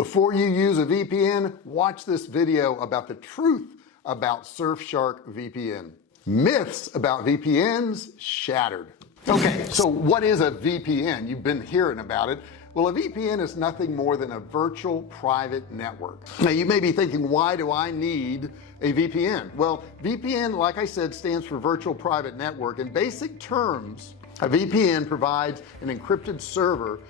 Before you use a VPN, watch this video about the truth about Surfshark VPN. Myths about VPNs shattered. Okay, so what is a VPN? You've been hearing about it. Well, a VPN is nothing more than a virtual private network. Now you may be thinking, why do I need a VPN? Well, VPN, like I said, stands for virtual private network. In basic terms, a VPN provides an encrypted server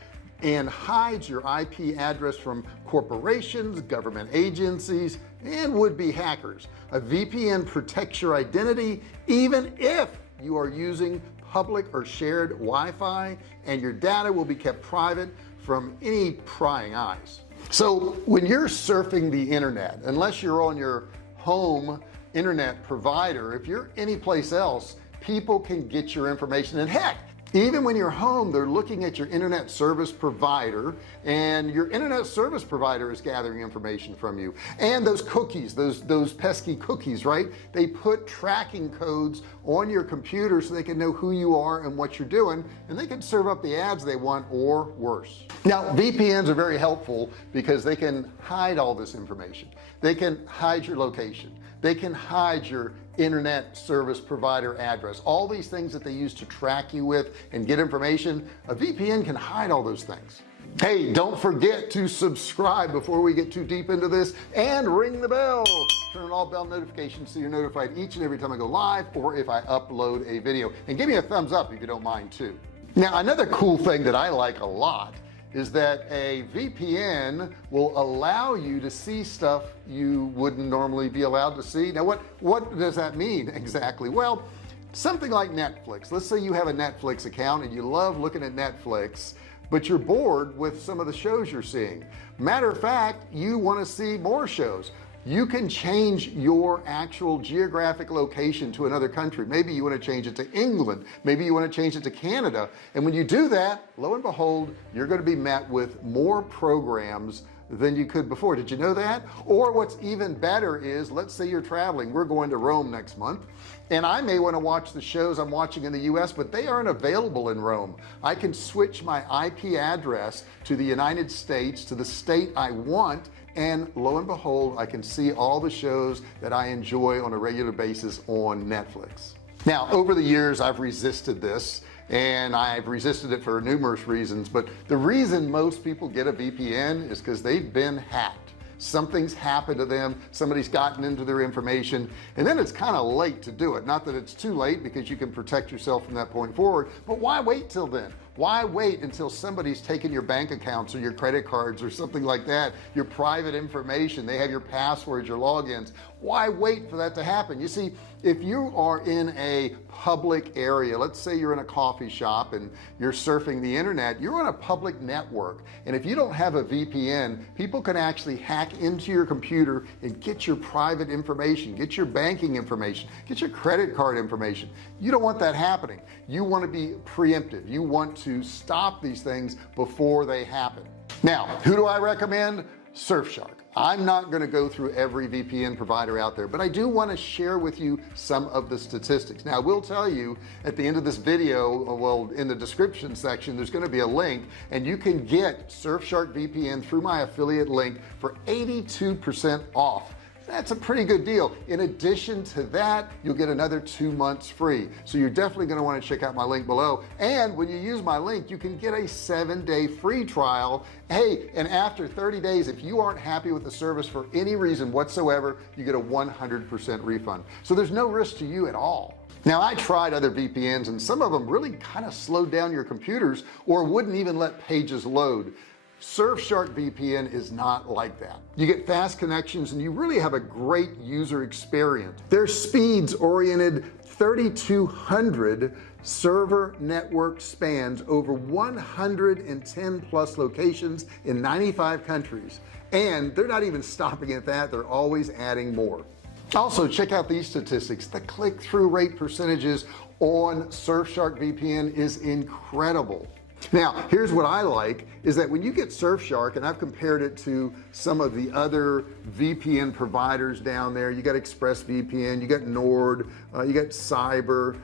and hides your IP address from corporations, government agencies, and would-be hackers. A VPN protects your identity even if you are using public or shared Wi-Fi, and your data will be kept private from any prying eyes. So when you're surfing the internet, unless you're on your home internet provider, if you're anyplace else, people can get your information. And heck, even when you're home, they're looking at your internet service provider, and your internet service provider is gathering information from you. And those cookies, those pesky cookies, right? They put tracking codes on your computer so they can know who you are and what you're doing, and they can serve up the ads they want, or worse. Now VPNs are very helpful because they can hide all this information. They can hide your location, they can hide your internet service provider address, all these things that they use to track you with and get information. A VPN can hide all those things. Hey, don't forget to subscribe before we get too deep into this, and ring the bell, turn on all bell notifications so you're notified each and every time I go live or if I upload a video, and give me a thumbs up if you don't mind too. Now another cool thing that I like a lot is that a VPN will allow you to see stuff you wouldn't normally be allowed to see. Now what does that mean exactly? Well, something like Netflix. Let's say you have a Netflix account and you love looking at Netflix, but you're bored with some of the shows you're seeing. Matter of fact, you want to see more shows. You can change your actual geographic location to another country. Maybe you want to change it to England, maybe you want to change it to Canada, and when you do that, lo and behold, you're going to be met with more programs than you could before. Did you know that? Or what's even better is, let's say you're traveling, we're going to Rome next month, and I may want to watch the shows I'm watching in the US, but they aren't available in Rome. I can switch my IP address to the United States, to the state I want, and lo and behold, I can see all the shows that I enjoy on a regular basis on Netflix. Now over the years I've resisted this, and I've resisted it for numerous reasons, but the reason most people get a VPN is because they've been hacked. Something's happened to them, somebody's gotten into their information, and then it's kind of late to do it. Not that it's too late, because you can protect yourself from that point forward, but why wait till then? Why wait until somebody's taken your bank accounts or your credit cards or something like that, your private information, they have your passwords, your logins? Why wait for that to happen? You see, if you are in a public area, let's say you're in a coffee shop and you're surfing the internet, you're on a public network, and if you don't have a VPN, people can actually hack into your computer and get your private information, get your banking information, get your credit card information. You don't want that happening. You want to be preemptive. You want to stop these things before they happen. Now who do I recommend? Surfshark. I'm not going to go through every VPN provider out there, but I do want to share with you some of the statistics. Now I will tell you at the end of this video, well, in the description section, there's going to be a link, and you can get Surfshark VPN through my affiliate link for 82% off. That's a pretty good deal. In addition to that, you'll get another 2 months free. So you're definitely going to want to check out my link below. And when you use my link, you can get a 7-day free trial. Hey, and after 30 days, if you aren't happy with the service for any reason whatsoever, you get a 100% refund. So there's no risk to you at all. Now I tried other VPNs, and some of them really kind of slowed down your computers or wouldn't even let pages load. Surfshark VPN is not like that. You get fast connections and you really have a great user experience. Their speeds oriented 3,200 server network spans over 110 plus locations in 95 countries, and they're not even stopping at that. They're always adding more. Also check out these statistics. The click-through rate percentages on Surfshark VPN is incredible. Now here's what I like is that when you get Surfshark, and I've compared it to some of the other VPN providers down there, you got ExpressVPN, you got Nord, you got Cyber,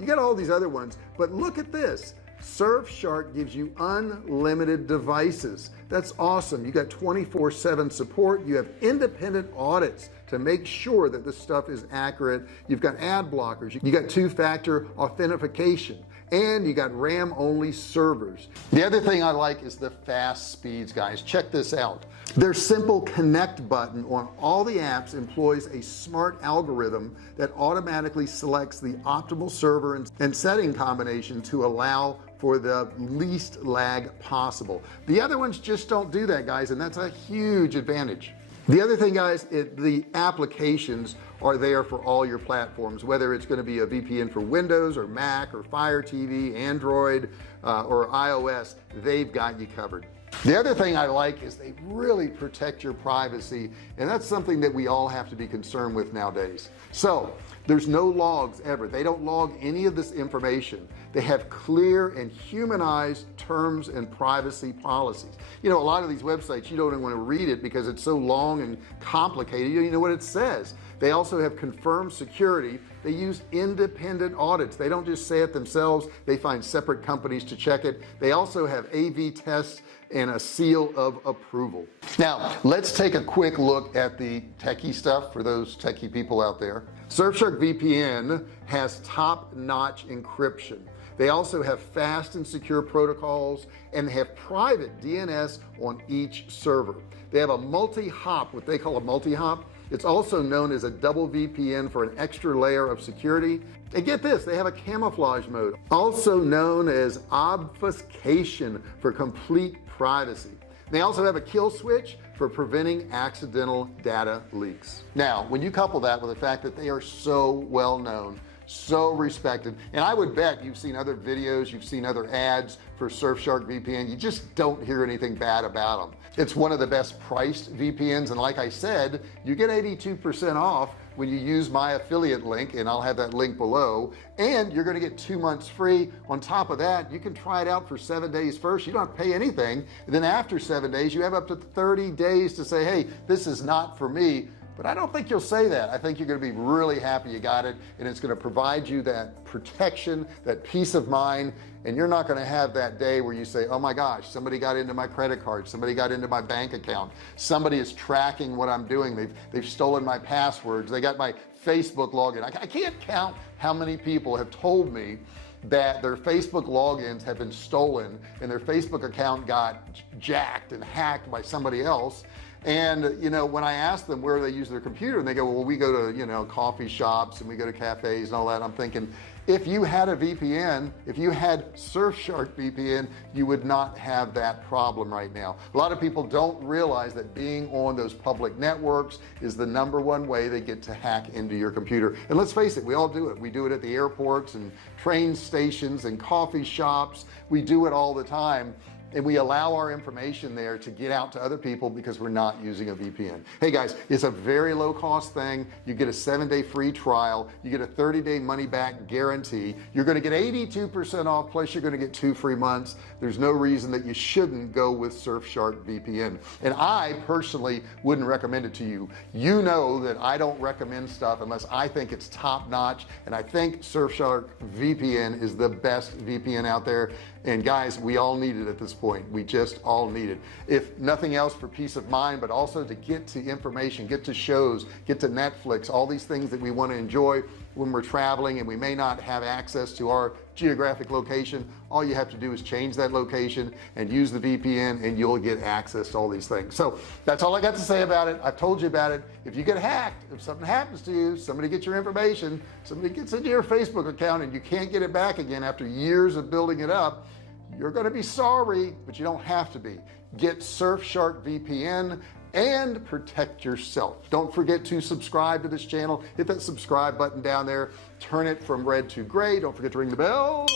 you got all these other ones, but look at this. Surfshark gives you unlimited devices. That's awesome. You got 24/7 support. You have independent audits to make sure that this stuff is accurate. You've got ad blockers, you got two-factor authentication, and you got RAM only servers. The other thing I like is the fast speeds, guys. Check this out. Their simple connect button on all the apps employs a smart algorithm that automatically selects the optimal server and setting combination to allow for the least lag possible. The other ones just don't do that, guys, and that's a huge advantage. The other thing, guys, the applications are there for all your platforms, whether it's going to be a VPN for Windows or Mac or Fire TV, Android or iOS. They've got you covered. The other thing I like is they really protect your privacy, and that's something that we all have to be concerned with nowadays. So there's no logs ever. They don't log any of this information. They have clear and humanized terms and privacy policies. You know, a lot of these websites, you don't even want to read it because it's so long and complicated. You don't even know what it says. They also have confirmed security. They use independent audits. They don't just say it themselves. They find separate companies to check it. They also have AV tests and a seal of approval. Now let's take a quick look at the techie stuff for those techie people out there. Surfshark VPN has top-notch encryption. They also have fast and secure protocols, and they have private DNS on each server. They have a multi-hop, what they call a multi-hop. It's also known as a double VPN for an extra layer of security. And get this, they have a camouflage mode, also known as obfuscation, for complete privacy. They also have a kill switch for preventing accidental data leaks. Now when you couple that with the fact that they are so well known, so respected, and I would bet you've seen other videos, you've seen other ads for Surfshark VPN, you just don't hear anything bad about them. It's one of the best priced VPNs, and like I said, you get 82% off when you use my affiliate link, and I'll have that link below, and you're going to get 2 months free. On top of that, you can try it out for 7 days first. You don't have to pay anything, and then after 7 days you have up to 30 days to say, hey, this is not for me. But I don't think you'll say that. I think you're going to be really happy you got it, and it's going to provide you that protection, that peace of mind, and you're not going to have that day where you say, oh my gosh, somebody got into my credit card, somebody got into my bank account, somebody is tracking what I'm doing, they've stolen my passwords, they got my Facebook login. I can't count how many people have told me that their Facebook logins have been stolen and their Facebook account got jacked and hacked by somebody else. And you know, when I ask them where they use their computer, and they go, well, we go to, you know, coffee shops and we go to cafes and all that. I'm thinking, if you had a VPN, if you had Surfshark VPN, you would not have that problem right now. A lot of people don't realize that being on those public networks is the #1 way they get to hack into your computer. And let's face it, we all do it. We do it at the airports and train stations and coffee shops. We do it all the time. And we allow our information there to get out to other people because we're not using a VPN. Hey guys, it's a very low cost thing. You get a 7-day free trial, you get a 30-day money back guarantee, you're going to get 82% off, plus you're going to get 2 free months. There's no reason that you shouldn't go with Surfshark VPN, and I personally wouldn't recommend it to you. You know that I don't recommend stuff unless I think it's top notch, and I think Surfshark VPN is the best VPN out there. And guys, we all need it at this point. We just all need it, if nothing else for peace of mind, but also to get to information, get to shows, get to Netflix, all these things that we want to enjoy when we're traveling and we may not have access to our geographic location. All you have to do is change that location and use the VPN, and you'll get access to all these things. So that's all I got to say about it. I've told you about it. If you get hacked, if something happens to you, somebody gets your information, somebody gets into your Facebook account and you can't get it back again after years of building it up, you're going to be sorry, but you don't have to be. Get Surfshark VPN and protect yourself. Don't forget to subscribe to this channel. Hit that subscribe button down there, turn it from red to gray. Don't forget to ring the bell,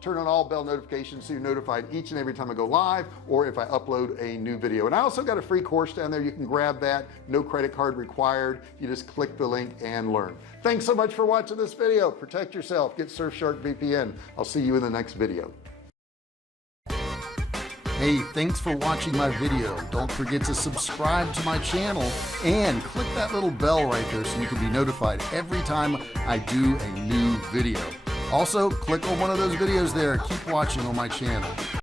turn on all bell notifications so you're notified each and every time I go live or if I upload a new video. And I also got a free course down there. You can grab that, no credit card required. You just click the link and learn. Thanks so much for watching this video. Protect yourself, get Surfshark VPN. I'll see you in the next video. Hey, thanks for watching my video. Don't forget to subscribe to my channel and click that little bell right there so you can be notified every time I do a new video. Also, click on one of those videos there. Keep watching on my channel.